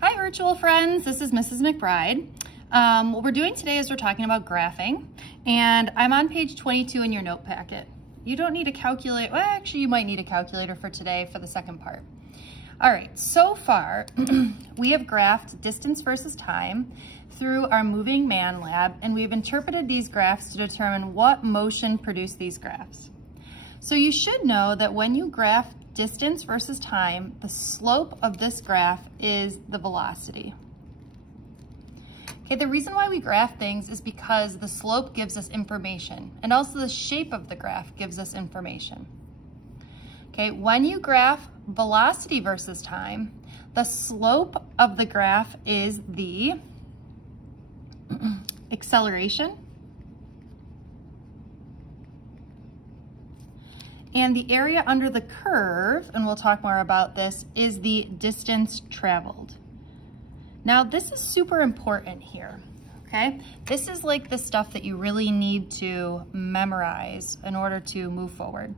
Hi virtual friends, this is Mrs. McBride. What we're doing today is we're talking about graphing, and I'm on page 22 in your note packet. You don't need a calculator, well actually you might need a calculator for today for the second part. All right, so far we have graphed distance versus time through our Moving Man lab, and we've interpreted these graphs to determine what motion produced these graphs. So you should know that when you graph distance versus time, the slope of this graph is the velocity. Okay, the reason why we graph things is because the slope gives us information, and also the shape of the graph gives us information. Okay, when you graph velocity versus time, the slope of the graph is the acceleration, and the area under the curve, and we'll talk more about this, is the distance traveled. Now, this is super important here, okay? This is like the stuff that you really need to memorize in order to move forward.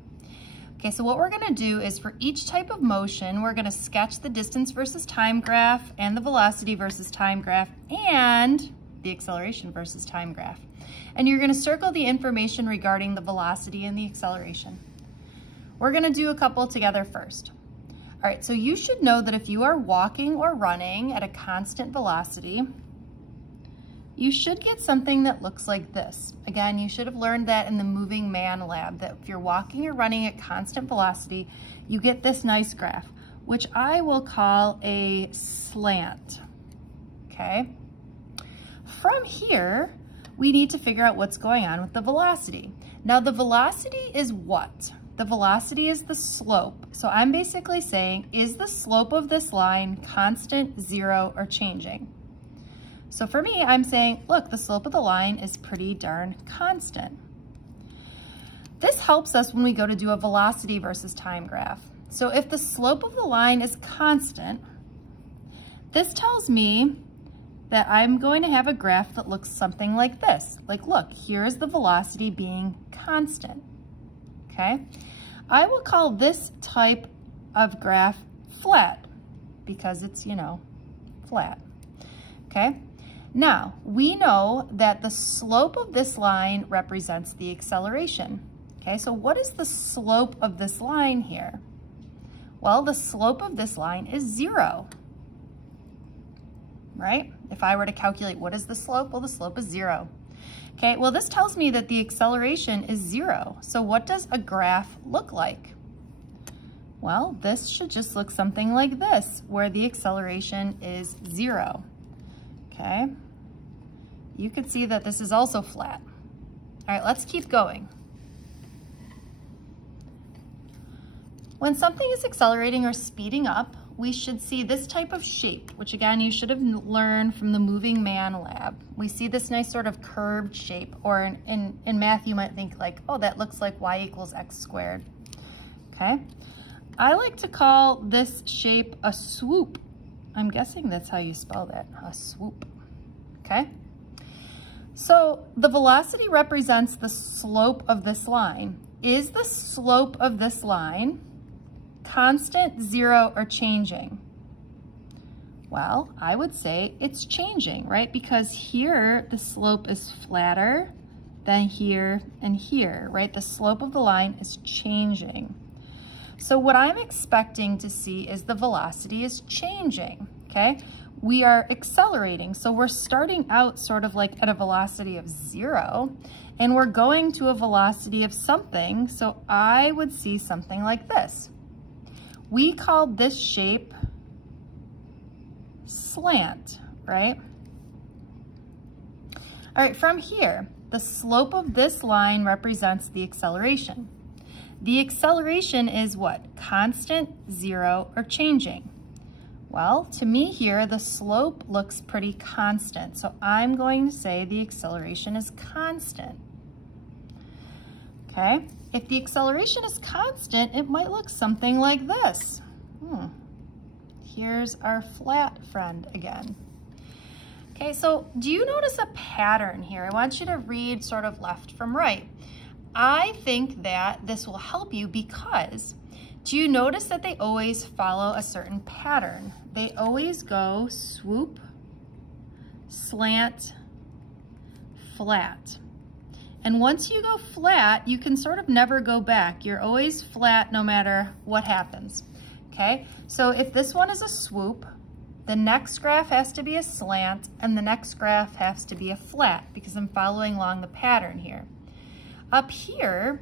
Okay, so what we're gonna do is for each type of motion, we're gonna sketch the distance versus time graph and the velocity versus time graph and the acceleration versus time graph. And you're gonna circle the information regarding the velocity and the acceleration. We're gonna do a couple together first. All right, so you should know that if you are walking or running at a constant velocity, you should get something that looks like this. Again, you should have learned that in the Moving Man lab, that if you're walking or running at constant velocity, you get this nice graph, which I will call a slant, okay? From here, we need to figure out what's going on with the velocity. Now, the velocity is what? The velocity is the slope. So I'm basically saying, is the slope of this line constant, zero, or changing? So for me, I'm saying, look, the slope of the line is pretty darn constant. This helps us when we go to do a velocity versus time graph. So if the slope of the line is constant, this tells me that I'm going to have a graph that looks something like this. Like, look, here's the velocity being constant, okay? I will call this type of graph flat because it's, you know, flat, okay? Now, we know that the slope of this line represents the acceleration, okay? So what is the slope of this line here? Well, the slope of this line is 0, right? If I were to calculate what is the slope, well, the slope is 0. Okay, well, this tells me that the acceleration is 0. So what does a graph look like? Well, this should just look something like this, where the acceleration is 0. Okay, you can see that this is also flat. All right, let's keep going. When something is accelerating or speeding up, we should see this type of shape, which again, you should have learned from the Moving Man lab. We see this nice sort of curved shape, or in math, you might think like, oh, that looks like y equals x squared, okay? I like to call this shape a swoop. I'm guessing that's how you spell that, a swoop, okay? So the velocity represents the slope of this line. Is the slope of this line constant, 0, or changing? Well, I would say it's changing, right? Because here the slope is flatter than here and here, right? The slope of the line is changing. So what I'm expecting to see is the velocity is changing, okay? We are accelerating, so we're starting out sort of like at a velocity of 0, and we're going to a velocity of something, so I would see something like this. We called this shape slant, right? All right, from here, the slope of this line represents the acceleration. The acceleration is what? Constant, 0, or changing? Well, to me here, the slope looks pretty constant, so I'm going to say the acceleration is constant. Okay, if the acceleration is constant, it might look something like this. Here's our flat friend again. Okay, so do you notice a pattern here? I want you to read sort of left from right. I think that this will help you because Do you notice that they always follow a certain pattern? They always go swoop, slant, flat. And once you go flat, you can sort of never go back. You're always flat no matter what happens, okay? So if this one is a swoop, the next graph has to be a slant, and the next graph has to be a flat because I'm following along the pattern here. Up here,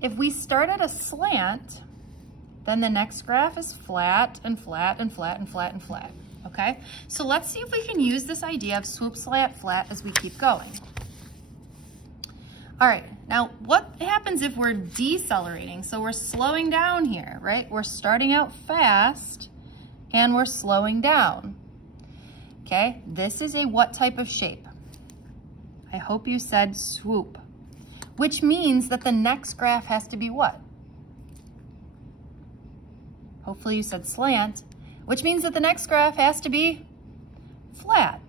if we start at a slant, then the next graph is flat and flat and flat and flat and flat, okay? So let's see if we can use this idea of swoop, slant, flat as we keep going. All right, now what happens if we're decelerating? So we're slowing down here, right? We're starting out fast and we're slowing down, okay? This is a what type of shape? I hope you said swoop, which means that the next graph has to be what? Hopefully you said slant, which means that the next graph has to be flat.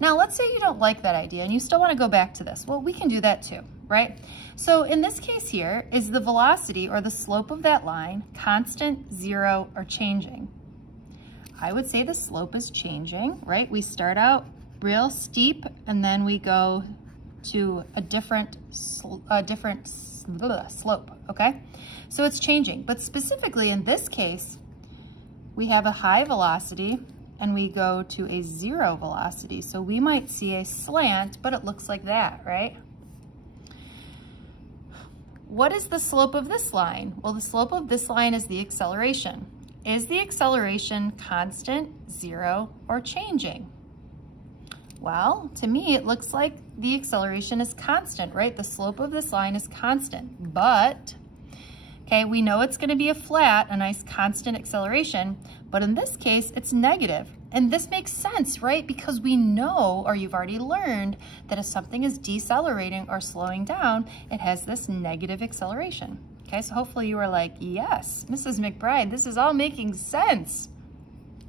Now let's say you don't like that idea and you still want to go back to this. Well, we can do that too, right? So in this case here, is the velocity or the slope of that line constant, zero, or changing? I would say the slope is changing, right? We start out real steep and then we go to a different slope, okay? So it's changing, but specifically in this case, we have a high velocity and we go to a zero velocity. So we might see a slant, but it looks like that, right? What is the slope of this line? Well, the slope of this line is the acceleration. Is the acceleration constant, zero, or changing? Well, to me, it looks like the acceleration is constant, right? The slope of this line is constant, but, okay, we know it's gonna be a flat, a nice constant acceleration, but in this case, it's negative. And this makes sense, right? Because we know, or you've already learned, that if something is decelerating or slowing down, it has this negative acceleration. Okay, so hopefully you were like, yes, Mrs. McBride, this is all making sense.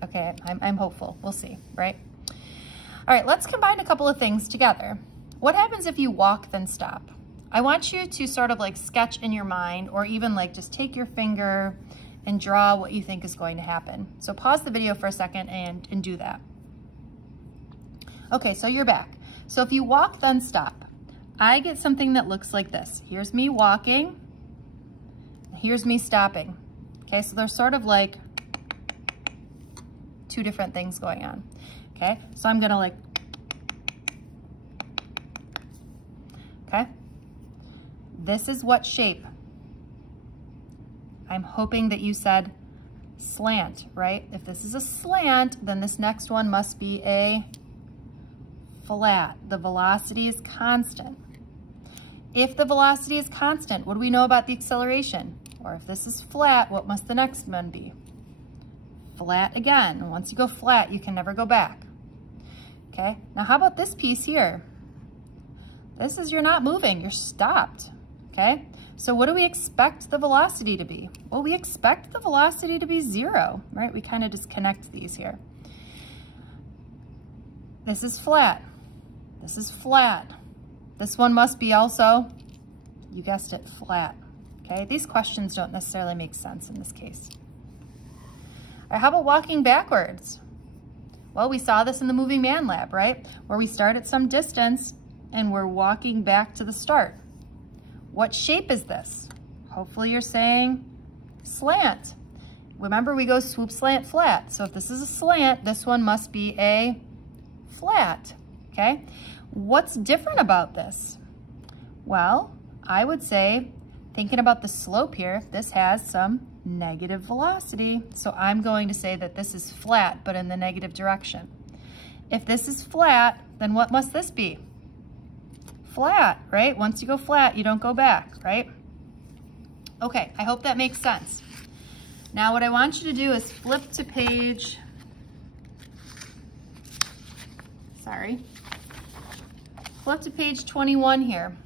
Okay, I'm hopeful, we'll see, right? All right, let's combine a couple of things together. What happens if you walk, then stop? I want you to sort of like sketch in your mind, or even like just take your finger and draw what you think is going to happen. So pause the video for a second and do that. Okay, so you're back. So if you walk, then stop, I get something that looks like this. Here's me walking, here's me stopping. Okay, so there's sort of like two different things going on. Okay, so I'm gonna like, okay, this is what shape? I'm hoping that you said slant, right? If this is a slant, then this next one must be a flat. The velocity is constant. If the velocity is constant, what do we know about the acceleration? Or if this is flat, what must the next one be? Flat again. Once you go flat, you can never go back. Okay, now how about this piece here? This is you're not moving, you're stopped, okay? So what do we expect the velocity to be? Well, we expect the velocity to be zero, right? We kind of just connect these here. This is flat. This is flat. This one must be also, you guessed it, flat, okay? These questions don't necessarily make sense in this case. All right, how about walking backwards? Well, we saw this in the Moving Man Lab, right? Where we start at some distance and we're walking back to the start. What shape is this? Hopefully you're saying slant. Remember, we go swoop, slant, flat. So if this is a slant, this one must be a flat, okay? What's different about this? Well, I would say, thinking about the slope here, this has some negative velocity. So I'm going to say that this is flat, but in the negative direction. If this is flat, then what must this be? Flat, right? Once you go flat, you don't go back, right? Okay, I hope that makes sense. Now what I want you to do is flip to page, flip to page 21 here,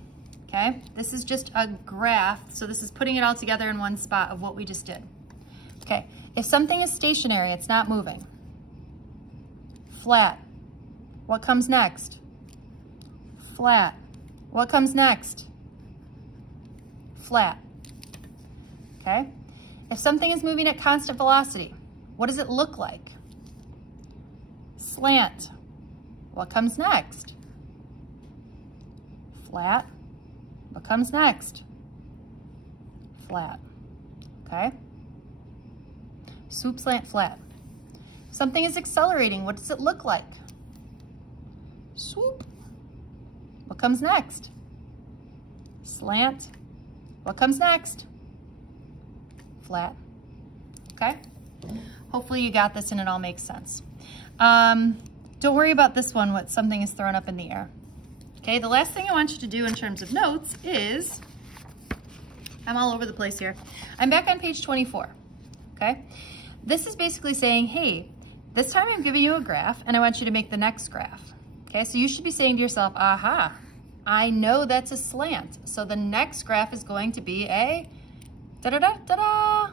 okay? This is just a graph, so this is putting it all together in one spot of what we just did. Okay, if something is stationary, it's not moving. Flat. What comes next? Flat. What comes next? Flat. Okay? If something is moving at constant velocity, what does it look like? Slant. What comes next? Flat. What comes next? Flat. Okay? Swoop, slant, flat. Something is accelerating. What does it look like? Swoop. What comes next? Slant. What comes next? Flat. Okay? Hopefully you got this and it all makes sense. Don't worry about this one, what something is thrown up in the air. Okay, the last thing I want you to do in terms of notes is, I'm all over the place here. I'm back on page 24, okay? This is basically saying, hey, this time I'm giving you a graph and I want you to make the next graph. Okay, so you should be saying to yourself, aha, I know that's a slant. So the next graph is going to be a da-da-da-da-da,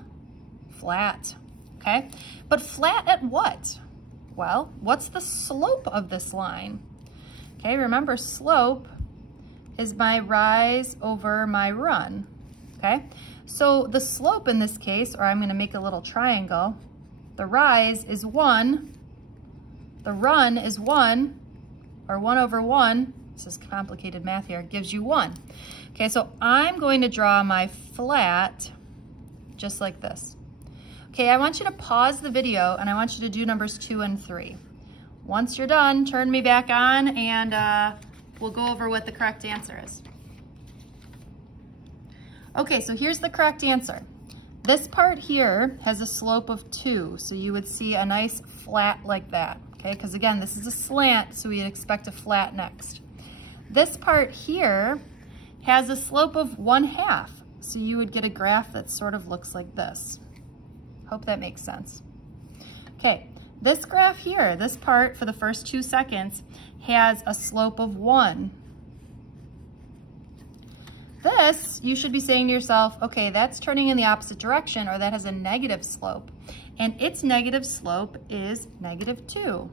flat, okay? But flat at what? Well, what's the slope of this line? Okay, remember slope is my rise over my run, okay? So the slope in this case, or I'm gonna make a little triangle, the rise is 1, the run is 1, or 1 over 1, this is complicated math here, gives you 1. Okay, so I'm going to draw my flat just like this. Okay, I want you to pause the video and I want you to do numbers 2 and 3. Once you're done, turn me back on and we'll go over what the correct answer is. Okay, so here's the correct answer. This part here has a slope of 2, so you would see a nice flat like that, okay? Because again, this is a slant, so we'd expect a flat next. This part here has a slope of 1/2, so you would get a graph that sort of looks like this. Hope that makes sense. Okay, this graph here, this part for the first 2 seconds has a slope of 1. This, you should be saying to yourself, okay, that's turning in the opposite direction, or that has a negative slope, and its negative slope is -2.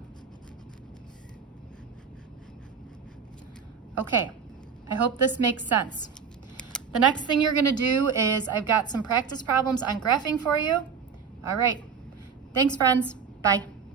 Okay, I hope this makes sense. The next thing you're gonna do is I've got some practice problems on graphing for you. All right, thanks friends, bye.